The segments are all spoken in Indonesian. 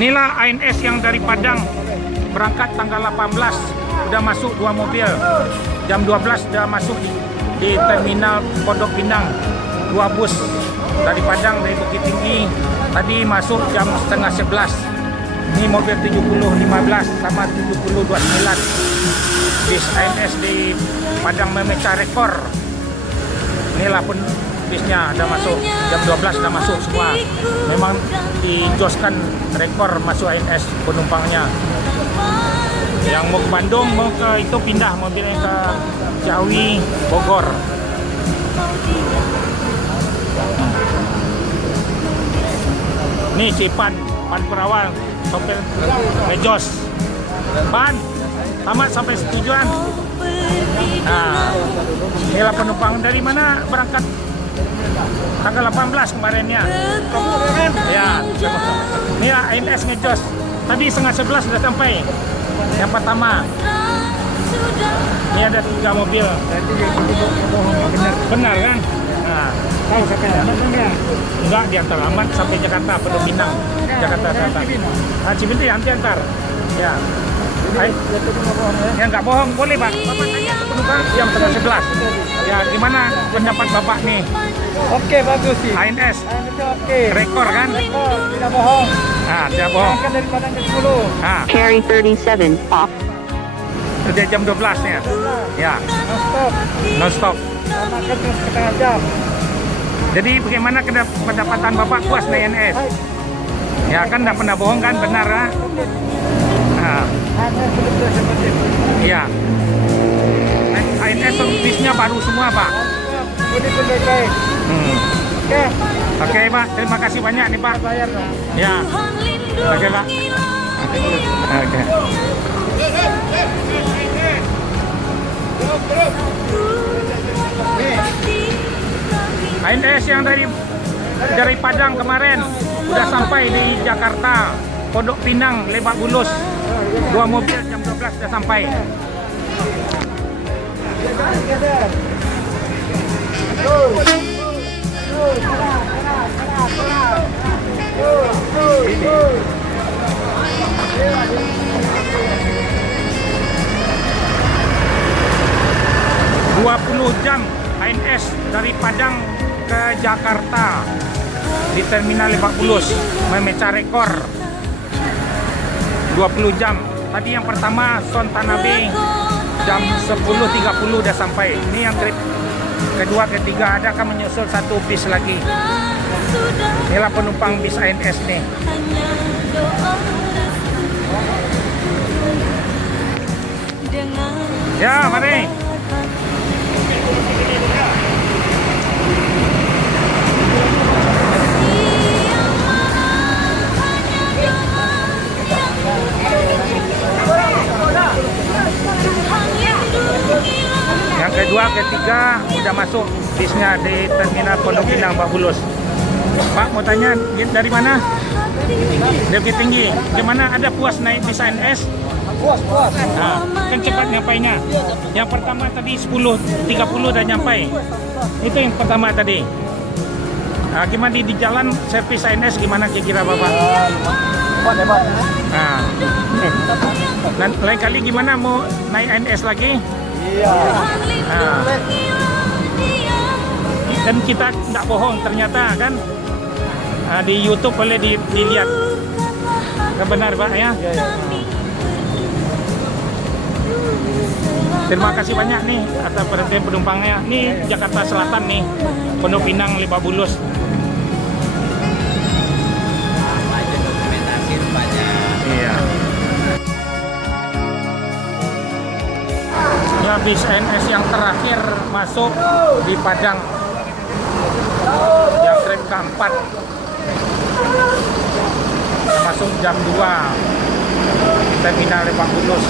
Inilah ANS yang dari Padang berangkat tanggal 18, udah masuk 2 mobil. Jam 12 udah masuk di terminal Pondok Pinang. 2 bus dari Padang, dari Bukit Tinggi. Tadi masuk jam setengah 11. Ini mobil 7015 sama 7029. Bis ANS di Padang memecah rekor. Inilah pun bisnya udah masuk jam 12, udah masuk semua. Memang dijoskan rekor masuk ANS penumpangnya. Yang mau ke Bandung, mau ke itu pindah mobilnya ke Ciawi, Bogor. Nih si Pan Perawal, sopir ngejos. Pan, tamat sampai tujuan. Nah, inilah penumpang dari mana berangkat tanggal 18 kemarin ya. Ya, inilah ANS ngejos. Tadi setengah 11 sudah sampai. Yang pertama. Ini ada 3 mobil. Benar kan? Nah, tahu sampai enggak diantar aman sampai Jakarta, Pondok Pinang, Jakarta Selatan. Nah, Cibinti nanti antar. Ya. Baik. Ya nggak bohong, boleh Pak. Bapak tanya ke penumpang jam setengah 11. Ya, gimana pendapat Bapak nih? Oke, bagus sih. ANS. Oke. Rekor kan? Rekor, tidak bohong. Nah, tidak bohong. Kan dari Padang ke 10. Nah, Carry 37 off. kerja jam 12 nya. Ya, Non stop. non stop. Sama kan terus setengah jam. Jadi bagaimana pendapatan Bapak puas naik ANS? Ya kan nggak pernah bohong kan, benar ya? Nah, Hanya betul seperti itu. iya. ANS bisnya baru semua Pak. Ini pun baik. Oke, Oke Pak, terima kasih banyak nih Pak. bayar dong. Ya, oke Pak. Oke. ANS yang dari Padang kemarin udah sampai di Jakarta, Pondok Pinang, Lebak Bulus. 2 mobil jam 12 sudah sampai. Jam ANS dari Padang ke Jakarta di terminal Lebak Bulus memecah rekor 20 jam. Tadi yang pertama Son Tanabe jam 10.30 udah sampai. Ini yang trip kedua, ketiga ada akan menyusul 1 bis lagi. Inilah penumpang bis ANS nih. Ya, mari. Yang kedua, ketiga udah masuk bisnya di terminal Pondok Pinang, Lebak Bulus. Pak mau tanya dari mana? Dari Bukit Tinggi. Gimana, ada puas naik bis ANS? Puas. Nah, kan cepat nyampainya. Yang pertama tadi 10.30 udah nyampai. Itu yang pertama tadi. Nah, gimana di jalan servis ANS gimana kira-kira Bapak? Hebat. Nah, dan lain kali gimana mau naik ANS lagi? Iya. Nah, dan kita nggak bohong ternyata kan, di YouTube boleh dilihat. Benar Pak ya? Iya. Terima kasih banyak nih atas perhatian penumpangnya. Nih Jakarta Selatan nih, Pondok Pinang, Lebak Bulus. Iya. Ya, bis ANS yang terakhir masuk di Padang, yang trip keempat, masuk jam 2 terminal Lebak Bulus.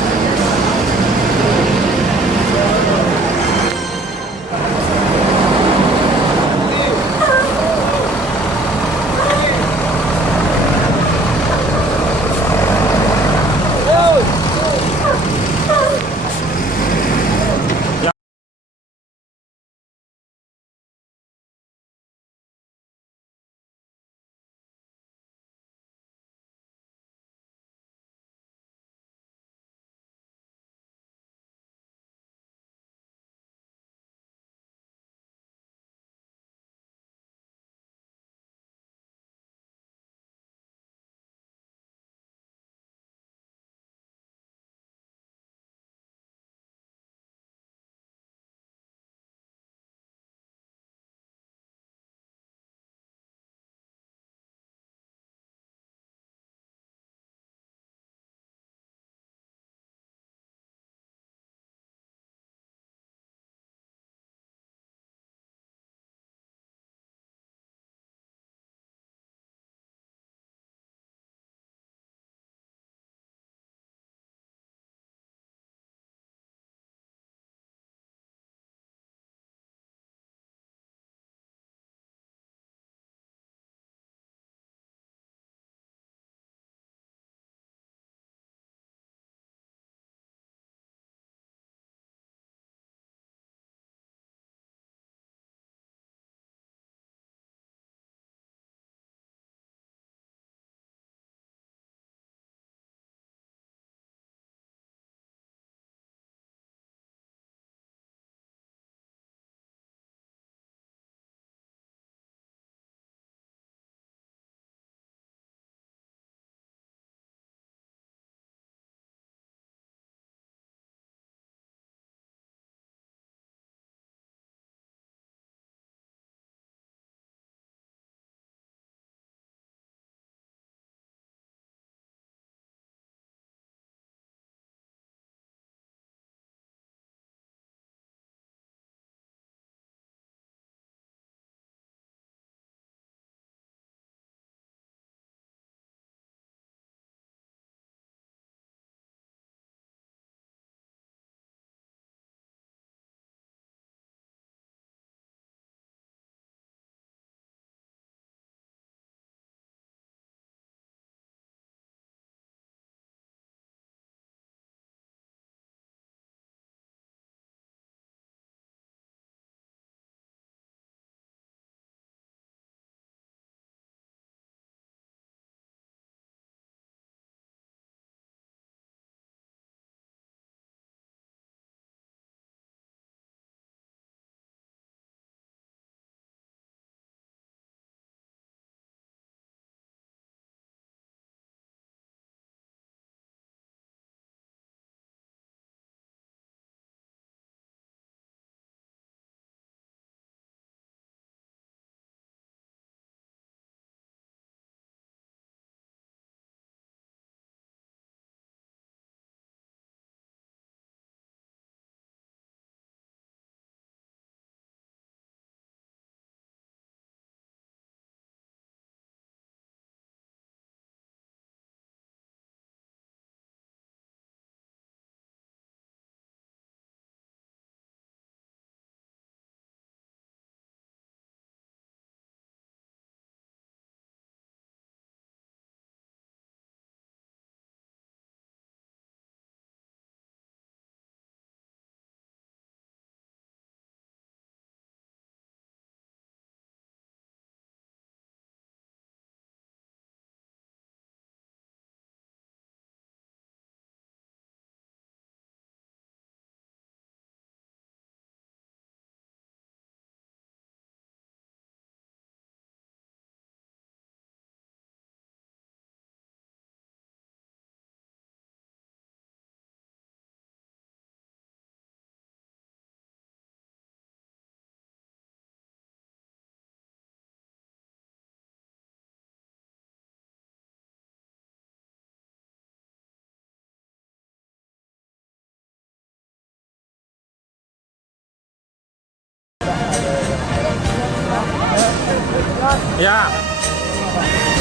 Ya.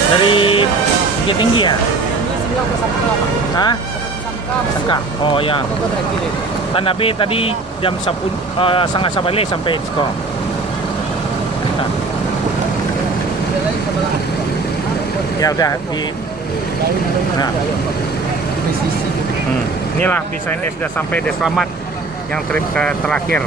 Dari Bukit Tinggi ya? Hah? Sangka. Oh ya. Tanah B tadi jam 10.30 balik sampai Exco. Ya udah di. Nah. Inilah bisa ini sudah sampai di selamat yang trip terakhir.